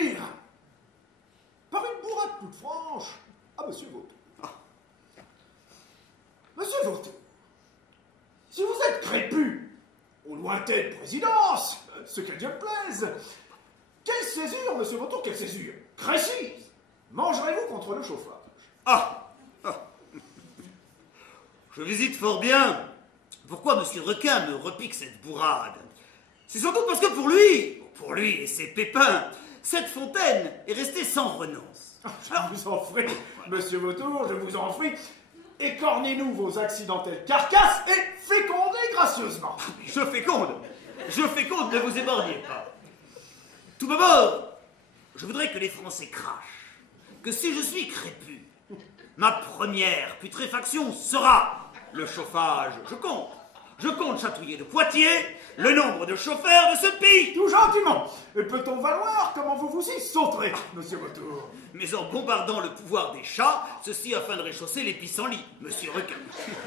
dire, par une bourrade toute franche, à Monsieur Vautour. Monsieur Vautour, si vous êtes crépu aux lointaines présidences, ce qu'à Dieu plaise, quelle césure, Monsieur Vautour, quelle césure précise mangerez-vous contre le chauffage? Je visite fort bien. Pourquoi Monsieur Requin me repique cette bourrade? C'est sans doute parce que pour lui et ses pépins, cette fontaine est restée sans renonce. Je vous en prie, Monsieur Vautour, je vous en prie. Écornez-nous vos accidentelles carcasses et fécondez gracieusement. Je féconde, ne vous éborgnez pas. Tout d'abord, je voudrais que les Français crachent que si je suis crépu, ma première putréfaction sera le chauffage. Je compte chatouiller de Poitiers le nombre de chauffeurs de ce pays. Tout gentiment. Et peut-on valoir comment vous vous y sauterez, Monsieur Vautour? Mais en bombardant le pouvoir des chats, ceci afin de réchausser les pissenlits, Monsieur Requin.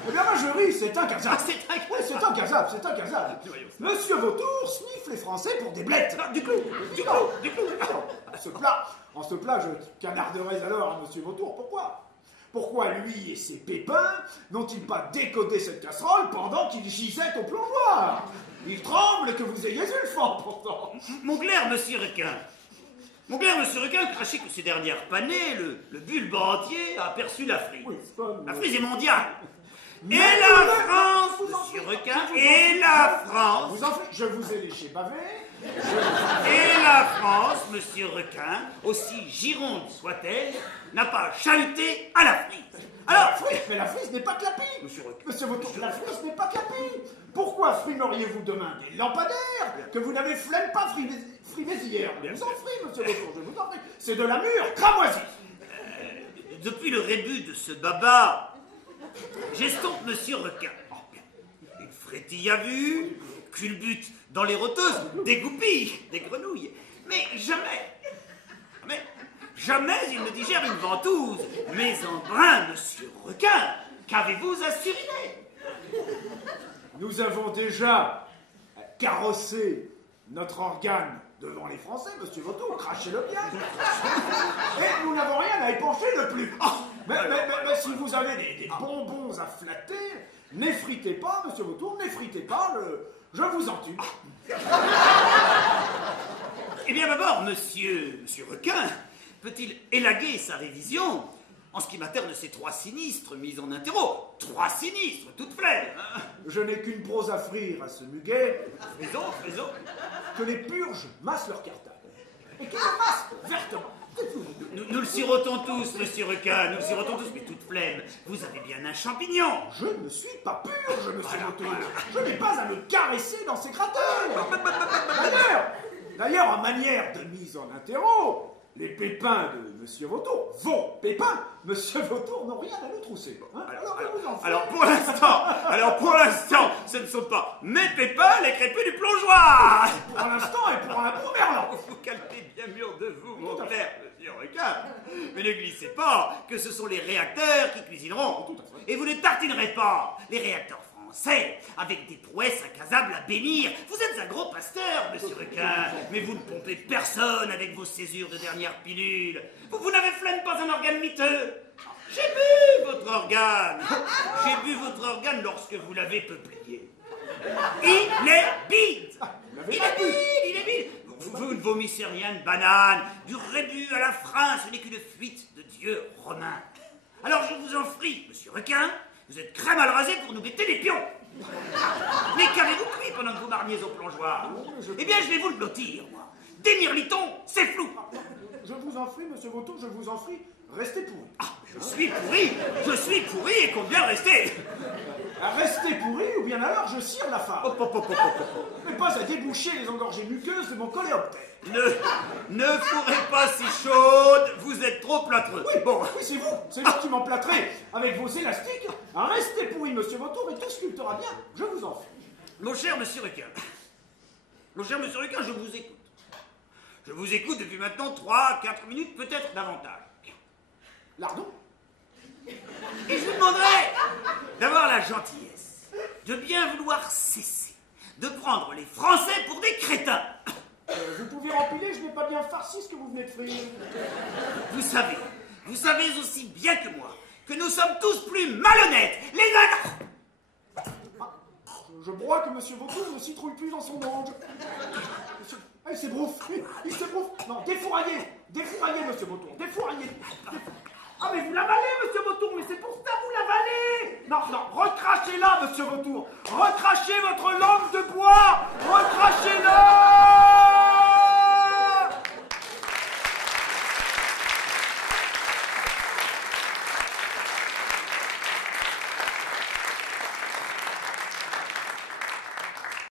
Eh bien, moi je ris, c'est incasable. C'est Oui, c'est incasable. Monsieur Vautour sniffe les Français pour des blettes. Du clou. En ce plat, je canarderais alors à Monsieur Vautour. Pourquoi lui et ses pépins n'ont-ils pas décodé cette casserole pendant qu'ils gisaient au plongeoir? Il tremble que vous ayez eu le fort, pourtant. Mon glaire, Monsieur Requin, crachait que ces dernières panées, le bulbe entier a aperçu la frise. Oui, la frise est mondiale. Et la France, Monsieur Requin, et la France. Vous en faites, je vous ai léché bavé. Et la France, Monsieur Requin, aussi gironde soit-elle, n'a pas chahuté à la frise. Alors, mais la frise n'est pas clapie. Monsieur Vautour, la frise n'est pas clapie. Pourquoi frimeriez-vous demain des lampadaires que vous n'avez flemme pas frimés hier? Je vous en prie, Monsieur Vautour, je vous en prie. C'est de la mûre cramoisie. Depuis le rébut de ce baba, j'estompe Monsieur Requin. Une frétille à vue, culbute dans les roteuses, des goupilles, des grenouilles. Mais jamais il ne digère une ventouse. Mais en brun, Monsieur Requin, qu'avez-vous à suriner? Nous avons déjà carrossé notre organe devant les Français, Monsieur Vautour, crachez-le bien. Et nous n'avons rien à épancher de plus. Mais si vous avez des bonbons à flatter, n'effritez pas, Monsieur Vautour, n'effritez pas, je vous en tue. Eh bien d'abord, Monsieur Requin, peut-il élaguer sa révision en ce qui m'atterne de ces 3 sinistres mis en interro? 3 sinistres, toutes flèches. Je n'ai qu'une prose à frire à ce muguet. Faisons. Que les purges massent leur cartable. Et qu'ils le massent vertement. Nous le sirotons tous, Monsieur Requin, mais toute flemme. Vous avez bien un champignon. Je ne suis pas purge, Monsieur Vautour. Je n'ai pas à me caresser dans ces cratères. D'ailleurs, en manière de mise en interro, les pépins de Monsieur Vautour, vos pépins, Monsieur Vautour n'ont rien à nous trousser. Hein? Alors pour l'instant, ce ne sont pas mes pépins, les crépus du plongeoir. Pour l'instant et pour un bon merlan. Vous calmez bien mûr de vous, mon frère, Monsieur Requin. Mais ne glissez pas que ce sont les réacteurs qui cuisineront. Et vous ne tartinerez pas les réacteurs français avec des prouesses incasables à bénir. Vous êtes un gros pasteur, Monsieur Requin, mais vous ne pompez personne avec vos césures de dernière pilule. Vous n'avez flemme pas un organe miteux. J'ai bu votre organe lorsque vous l'avez peuplié. Il est bide. Il est bide. Vous ne vomissez rien de banane. Du rébut à la frein, ce n'est qu'une fuite de dieu romain. Alors je vous en prie, Monsieur Requin, vous êtes très mal rasé pour nous bêter les pions. Mais qu'avez-vous cuit pendant que vous marniez au plongeoir? Eh bien, je vais vous le blottir, moi. Des mirlitons, c'est flou. Je vous en prie, Monsieur Vautour, je vous en prie, restez pourri. Je suis pourri et compte bien rester. Restez pourri ou bien alors je cire la femme. Mais pas à déboucher les engorgées muqueuses de mon coléoptère. Ne fourrez pas si chaude, vous êtes trop plâtreux. Oui, c'est vous qui m'emplâtrez avec vos élastiques. Restez pourri, Monsieur Vautour, et tout sculptera bien, je vous en prie. Mon cher Monsieur Requin, je vous écoute. Je vous écoute depuis maintenant 3-4 minutes, peut-être davantage. Lardon? Et je vous demanderai d'avoir la gentillesse de bien vouloir cesser de prendre les Français pour des crétins. Vous pouvez rempiler, je n'ai pas bien farci ce que vous venez de frire. Vous savez aussi bien que moi que nous sommes tous plus malhonnêtes les uns. Je broie que Monsieur Vautour ne citrouille plus dans son ange. Il s'ébrouffe. Il s'ébrouffe. Non, défouraillez, Monsieur Vautour. Défouraillez. Ah, mais vous l'avalez, Monsieur Vautour, mais c'est pour ça que vous l'avalez. Non, recrachez-la, Monsieur Vautour. Recrachez votre langue de bois. Recrachez-la.